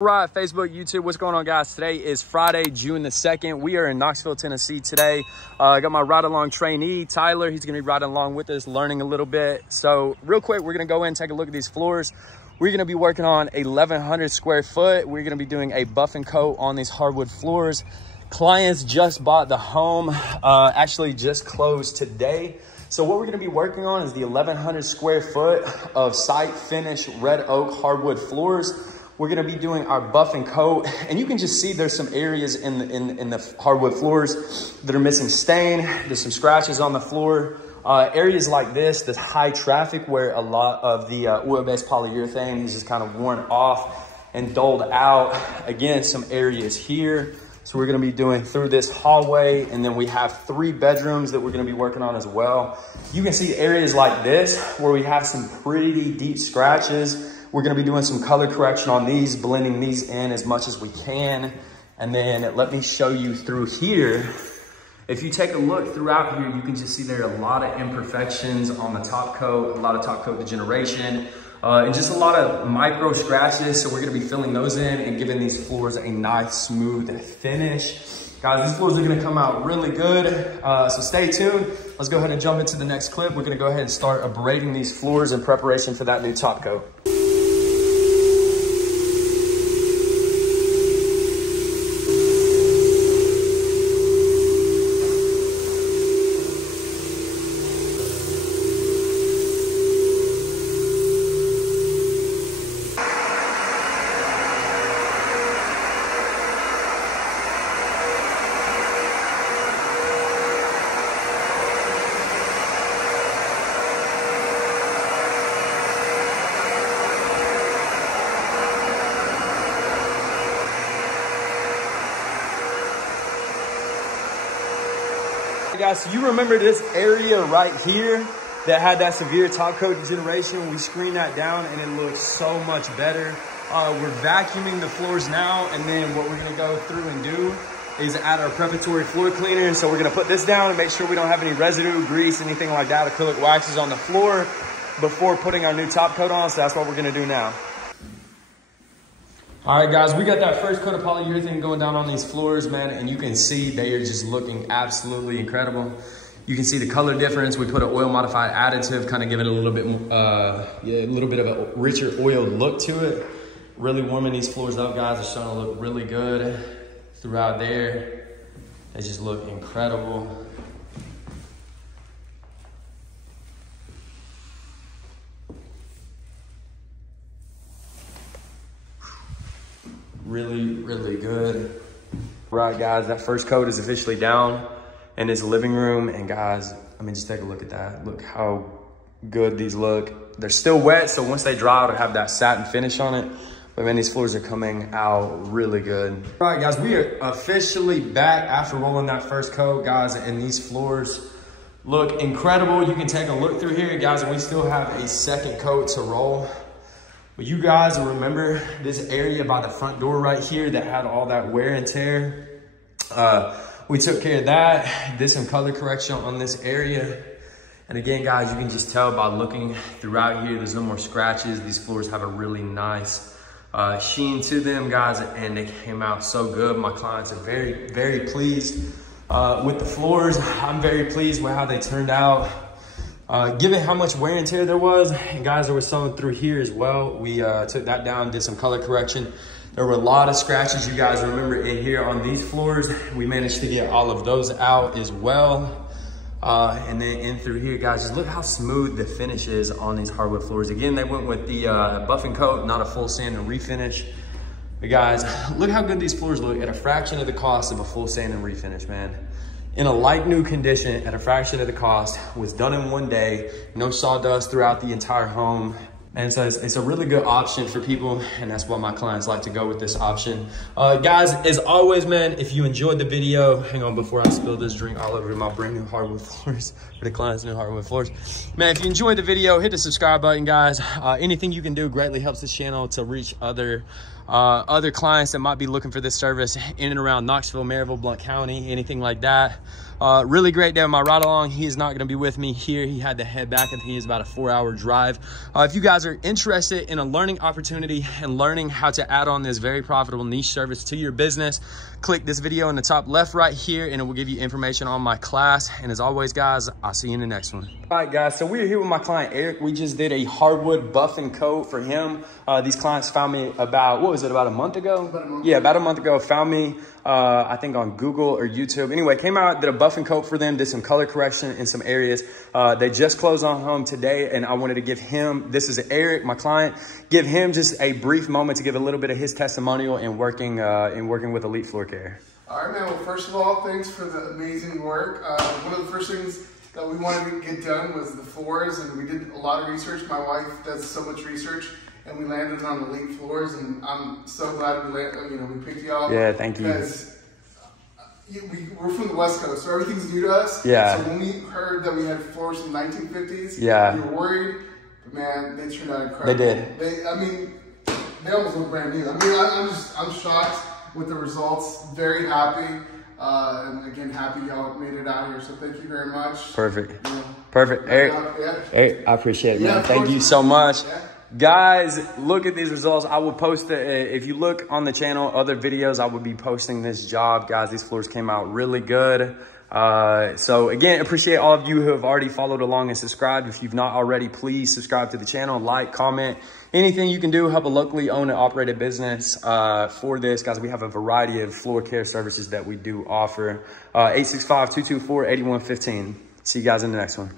Right, Facebook, YouTube, what's going on, guys? Today is Friday, June the 2nd. We are in Knoxville, Tennessee today. I got my ride-along trainee, Tyler. He's gonna be riding along with us, learning a little bit. So real quick, we're gonna go in and take a look at these floors. We're gonna be working on 1,100 square foot. We're gonna be doing a buff and coat on these hardwood floors. Clients just bought the home, actually just closed today. So what we're gonna be working on is the 1,100 square foot of site finish red oak hardwood floors. We're gonna be doing our buff and coat, and you can just see there's some areas in the hardwood floors that are missing stain. There's some scratches on the floor. Areas like this, high traffic where a lot of the oil-based polyurethane is just kind of worn off and dulled out. Again, some areas here. So we're gonna be doing through this hallway, and then we have 3 bedrooms that we're gonna be working on as well. You can see areas like this where we have some pretty deep scratches. We're gonna be doing some color correction on these, blending these in as much as we can. And then let me show you through here. If you take a look throughout here, you can just see there are a lot of imperfections on the top coat, a lot of top coat degeneration, and just a lot of micro scratches. So we're gonna be filling those in and giving these floors a nice, smooth finish. Guys, these floors are gonna come out really good, so stay tuned. Let's go ahead and jump into the next clip. We're gonna go ahead and start abrading these floors in preparation for that new top coat. Guys, so you remember this area right here that had that severe top coat degeneration? We screened that down and it looks so much better. We're vacuuming the floors now, and then what we're gonna go through and do is add our preparatory floor cleaner. So we're gonna put this down and make sure we don't have any residue, grease, anything like that, acrylic waxes on the floor before putting our new top coat on. So that's what we're gonna do now. All right, guys, we got that first coat of polyurethane going down on these floors, man, and you can see they are just looking absolutely incredible. You can see the color difference. We put an oil modified additive, kind of giving it a little bit, a little bit of a richer oiled look to it. Really warming these floors up, guys. It's starting to look really good throughout there. They just look incredible. Really good. Right, guys, that first coat is officially down in his living room. And guys, I mean, just take a look at that. Look how good these look. They're still wet, so once they dry, it'll have that satin finish on it. But man, these floors are coming out really good. All right, guys, we are officially back after rolling that first coat, guys, and these floors look incredible. You can take a look through here, guys, and we still have a second coat to roll. But you guys remember this area by the front door right here that had all that wear and tear? We took care of that, did some color correction on this area. And again, guys, you can just tell by looking throughout here, there's no more scratches. These floors have a really nice sheen to them, guys, and they came out so good. My clients are very pleased with the floors. I'm very pleased with how they turned out. Given how much wear and tear there was, and guys, there was some through here as well. We took that down, did some color correction. There were a lot of scratches, you guys remember, in here on these floors. We managed to get all of those out as well. And then in through here, guys, just look how smooth the finish is on these hardwood floors. Again, they went with the buff and coat, not a full sand and refinish. But guys, look how good these floors look at a fraction of the cost of a full sand and refinish, man. In a like new condition at a fraction of the cost, was done in one day, no sawdust throughout the entire home. And so it's a really good option for people, and that's why my clients like to go with this option. Guys, as always, man, if you enjoyed the video, hang on before I spill this drink all over my brand new hardwood floors, for the clients' new hardwood floors. Man, if you enjoyed the video, hit the subscribe button, guys. Anything you can do greatly helps this channel to reach other other clients that might be looking for this service in and around Knoxville, Maryville, Blount County, anything like that. Really great day on my ride along. He is not going to be with me here. He had to head back. I think it's about a 4-hour drive. If you guys are interested in a learning opportunity and learning how to add on this very profitable niche service to your business, click this video in the top left right here and it will give you information on my class. And as always, guys, I'll see you in the next one. All right, guys, so we're here with my client Eric. We just did a hardwood buff and coat for him. These clients found me about, what was it, about a month ago? About a month ago. Found me, I think on Google or YouTube. Anyway, came out, did a buff and coat for them, did some color correction in some areas. They just closed on home today, and I wanted to give him, this is Eric, my client, give him just a brief moment to give a little bit of his testimonial in working with Elite Floor Care. All right, man. Well, first of all, thanks for the amazing work. One of the first things that we wanted to get done was the floors, and we did a lot of research. My wife does so much research, and we landed on Elite Floors, and I'm so glad we picked y'all. Yeah, thank you. Because we're from the West Coast, so everything's new to us. Yeah. So when we heard that we had floors from the 1950s, yeah, we were worried, but man, they turned out incredible. They did. They almost look brand new. I'm shocked with the results. Very happy. And again, happy y'all made it out here. So thank you very much. Perfect. You know, perfect. Eric, Eric, I appreciate it, man. Thank you so much. Yeah. Guys, look at these results. I will post if you look on the channel, other videos, I will be posting this job. Guys, these floors came out really good. So again, appreciate all of you who have already followed along and subscribed. If you've not already, please subscribe to the channel, like, comment, anything you can do, help a locally owned and operated business, for this. Guys, we have a variety of floor care services that we do offer. 865-224-8115. See you guys in the next one.